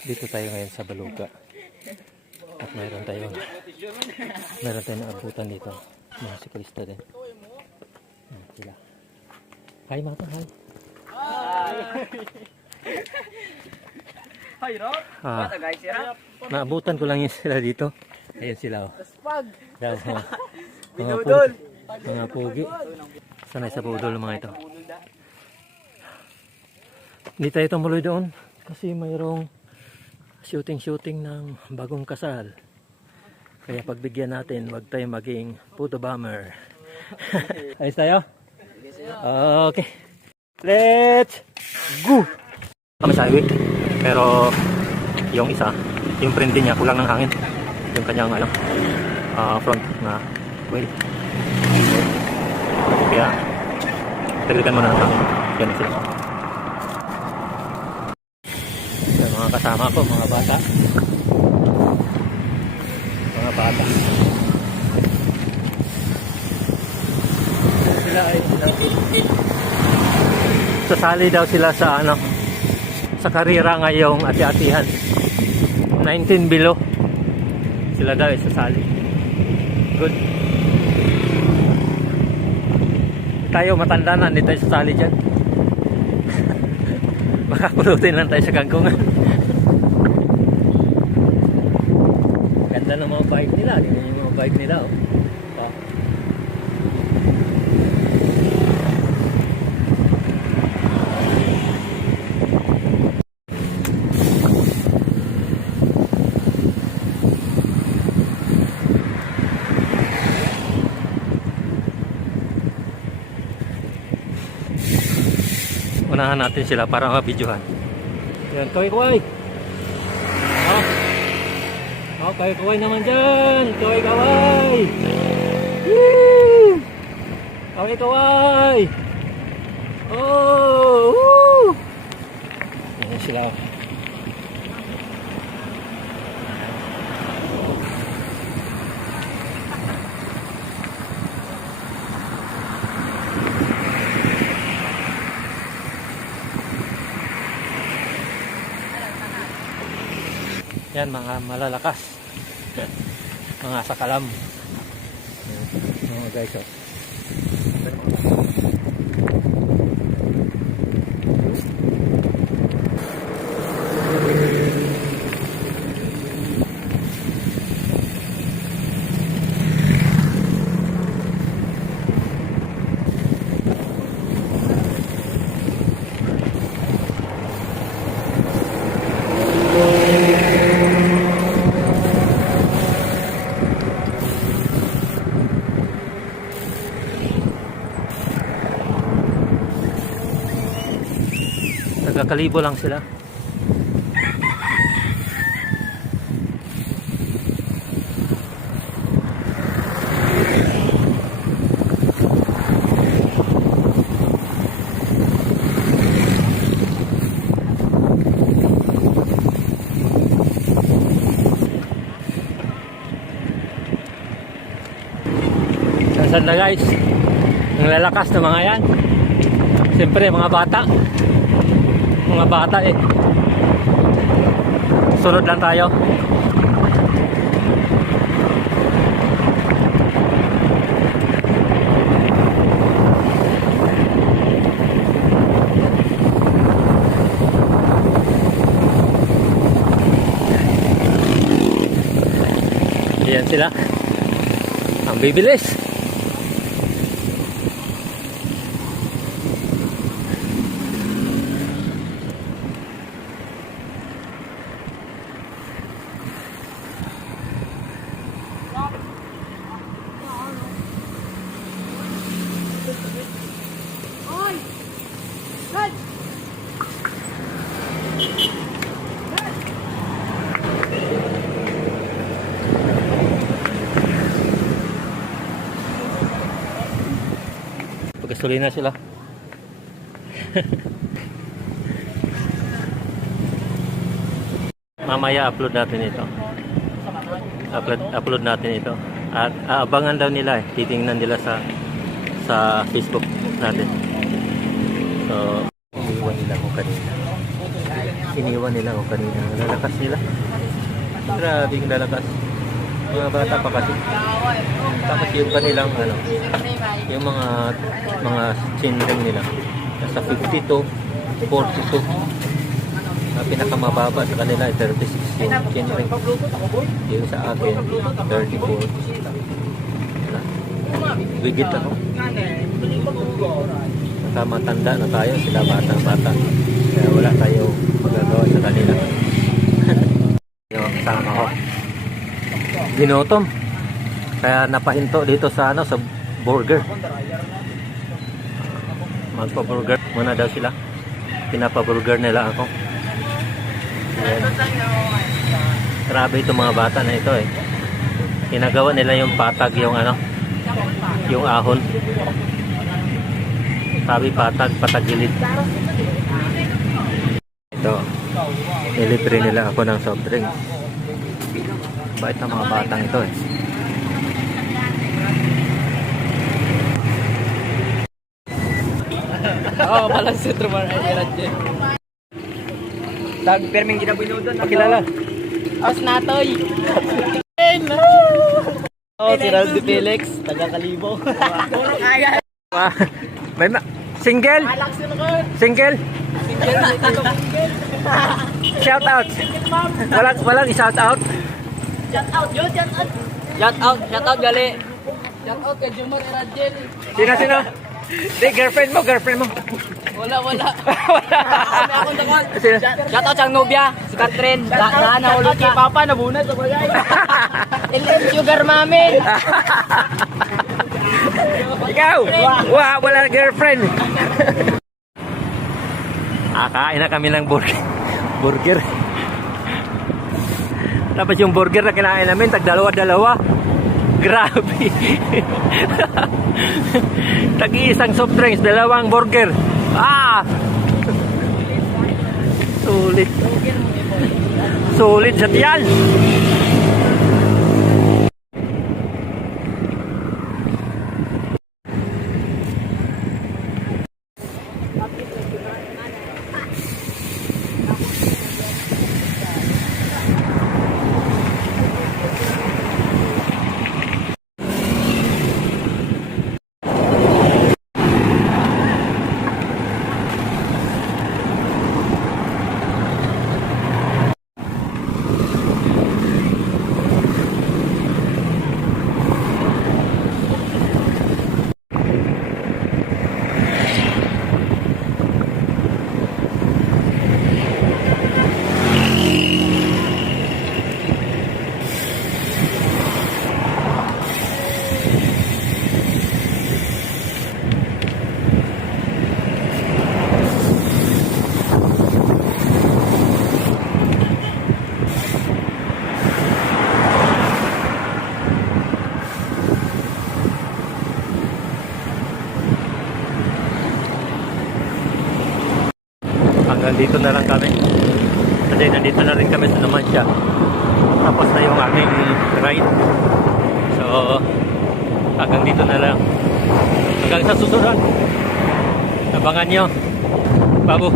Dito tayo ngayon sa Baluga. At mayroon tayong naabutan dito. Mga siklista din. Sila. Hi mga hi. Hi, Rob. Guys, Naabutan ko lang yun sila dito. Ayan sila oh. Daw, mga pugi. Sanay sa budol mga ito. Hindi tayo tumuloy doon kasi mayroong shooting ng bagong kasal. Kaya pagbigyan natin, wag tayo maging photo bomber. Ayos tayo? Okay. Let's go! Kami sa highway. Pero yung isa, yung friend din niya, kulang ng hangin. Yung kanyang front na wheel. Kaya taglikan mo na ng hangin. Yan sila. Mga kasama ko, mga bata. Sila ay sasali daw sila sa sa karera ngayong ati-atihan. 19 below. Sila daw ay sasali. Good. Tayo matanda na, hindi tayo sasali dyan. Makakulutin lang tayo sa kangkungan. Ganda ng mga bike nila. Tingnan yung mga bike nila. Oh. Unahan natin sila para mabidyohan. Yan, kaway-kaway. Kaway-kaway naman dyan. Kaway-kaway. Kaway-kaway. Oh, woo. Yan sila. Yan mga malalakas. Mga sakalam. Mga guys. Oh. Nagkakalibo lang sila. Saan na guys? Ang lalakas na mga yan. Siyempre mga bata eh. Sunod lang tayo. Ayan sila. Ang bibilis. Pagkasulina sila. Mamaya upload natin ito. Upload natin ito. At aabangan daw nila eh. Titingnan nila sa Facebook natin. So, iniwan nila ko kanina. iniwan nila o kanina. Lalakas nila. Grabing lalakas. Mga bata pa kasi. Tapos yung kanilang ano, yung mga chinring nila. Nasa 52, 42. Na pinakamababa sa kanila ay 36 yung chinring. Yung sa akin, 34. Bigit ako. Matanda na tayo, sila bata-bata. Kaya wala tayo magagawa sa kanila. Yung kasama ko. Ginutom. Kaya napahinto dito sa ano, sa burger. Magpa-burger muna daw sila. Pinapa-burger nila ako. Ayan. Grabe itong mga bata na ito eh. Ginagawa nila yung patag, yung ano, yung ahon. Sabi patag, patagilid. Ito, nilibre nila ako ng soft drinks. Bait ng mga batang ito eh. Oo, pala si Trumar ay radyo. Tag perming ginabunudan. Pakilala. Os natoy. Oh, si Raul de Felix, taga Kalibo. Puro kaya. May single? Single? Shout out. Walang i-shout out. Shout out, yo, shout out. Shout out gali. Shout out kay Jumar Radjen. Sino? Di, girlfriend mo. Wala. Wala akong dakon. Shout out sang nobya, si Catherine. Daan na ulo kay Papa nabunat sa bagay. Elite sugar mami. Ikaw! Wala girlfriend. Kain na kami ng burger. Tapos yung burger na kinain namin, tag-dalawa. Grabe. Tag-iisang soft drinks, 2 burger. Sulit sa tiyan. Hanggang dito na lang kami. Kasi nandito na rin kami sa Numancia. Tapos na yung aking ride. So, hanggang dito na lang. Hanggang sa susunod. Abangan nyo. Babu.